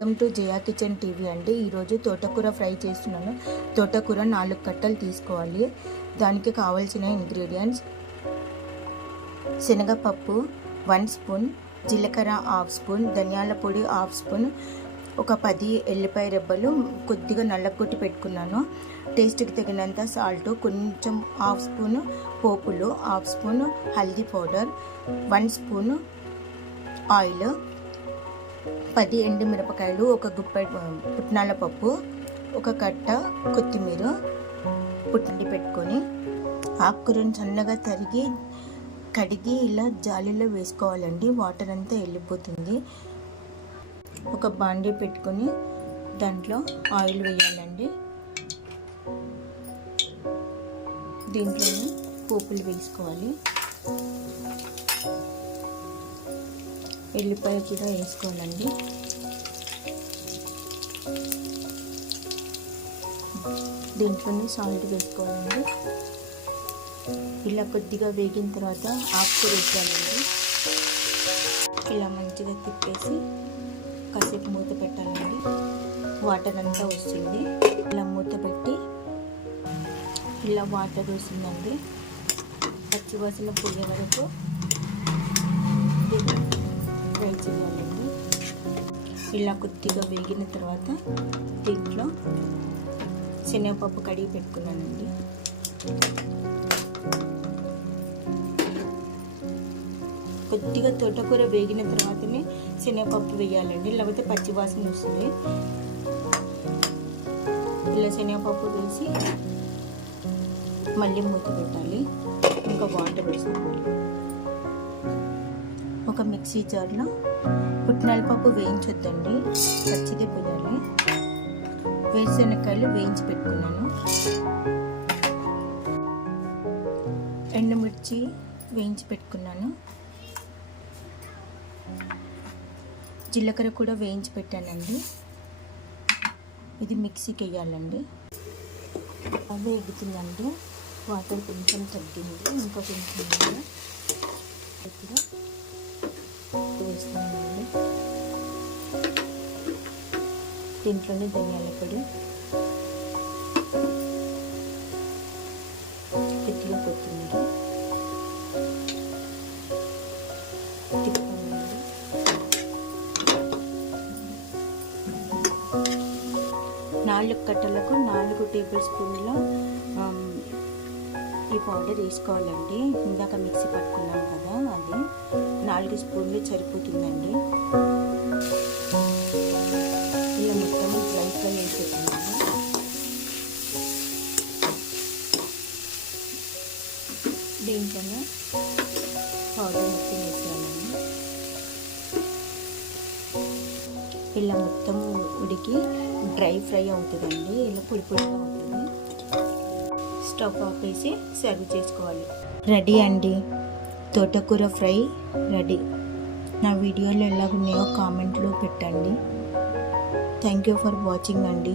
Welcome to Jaya kitchen TV అండి. ఈరోజు తోటకూర ఫ్రై చేస్తున్నాను. తోటకూర 4 కట్టలు తీసుకోవాలి. దానికి కావాల్సిన ఇంగ్రీడియంట్స్: శనగపప్పు 1 స్పూన్, జీలకర్ర 1/2 స్పూన్, ధనియాల పొడి 1/2 స్పూన్, ఒక 10 ఎల్లిపాయ రెబ్బలు కొద్దిగా నల్లగొట్టి పెట్టుకున్నాను. టేస్ట్కి తగినంత సాల్ట్, కొంచెం 1/2 స్పూన్ పోపులు, 1/2 spoon haldi powder, 1 spoon oil, 10 ఎండుమిరపకాయలు, ఒక గుప్పెడు పుట్నాల పప్పు, ఒక కట్ట కొత్తిమీర పుట్టి పెట్టుకొని ఆకుకూరను సన్నగా తరిగి కడిగి ఇలా జాలీలో వేసుకోవాలండి. వాటర్ అంతా వెళ్ళిపోతుంది. ఒక బాండీ పెట్టుకొని దాంట్లో ఆయిల్ వేయాలండి. దీంట్లోనే పోపులు వేసుకోవాలి. ఎల్లిపాయ కూడా వేసుకోవాలండి. దీంట్లోనే సాల్ట్ వేసుకోవాలండి. ఇలా కొద్దిగా వేగిన తర్వాత ఆకుకూర వేసుకోవాలండి. ఇలా మంచిగా తిప్పేసి కాసేపు మూత పెట్టాలండి. వాటర్ అంతా వస్తుంది. ఇలా మూత పెట్టి ఇలా వాటర్ వస్తుందండి. పచ్చివాసన పోయే వరకు ఫ్రై చేయాలండి. ఇలా కొద్దిగా వేగిన తర్వాత దీంట్లో శనగపప్పు కడిగి పెట్టుకున్నానండి. కొద్దిగా తోటకూర వేగిన తర్వాతనే శనగపప్పు వేయాలండి, లేకపోతే పచ్చివాసన వస్తుంది. ఇలా శనగపప్పు వేసి మళ్ళీ మూత పెట్టాలి. ఇంకా వాటర్ వేసుకోవాలి. ఒక మిక్సీ జార్లో పుట్నాల పప్పు వేయించొద్దండి, పచ్చిదే పోయాలి. వేరుశనగకాయలు వేయించి పెట్టుకున్నాను. ఎండుమిర్చి వేయించి పెట్టుకున్నాను. జీలకర్ర కూడా వేయించి పెట్టానండి. ఇది మిక్సీకి వేయాలండి. అదే ఎగుతుందండి. వాటర్ కొంచెం తగ్గింది. ఇంకా కొంచెం వేస్తానండి. దీంట్లోనే ధనియాల పొడి, కొద్దిగా కొత్తిమీర, తిప్పాలండి. 4 కట్టలకు 4 టేబుల్ స్పూన్ల ఈ పౌడర్ వేసుకోవాలండి. ఇందాక మిక్సీ పట్టుకున్నాను కదా, అది 4 స్పూన్లు సరిపోతుందండి. ఇలా మొత్తం డ్రై ఫ్రై అయిపోతుందండి. దీంట్లోనే పౌడర్ మొత్తం వేసేయాలండి. ఇలా మొత్తం ఉడికి డ్రై ఫ్రై అవుతుందండి. ఇలా పొడి పొడిగా అవుతుంది. స్టవ్ ఆపేసి సర్వ్ చేసుకోవాలి. రెడీ అండి, తోటకూర ఫ్రై రెడీ. నా వీడియోలు ఎలాగున్నాయో కామెంట్లో పెట్టండి. థ్యాంక్ యూ ఫర్ వాచింగ్ అండి.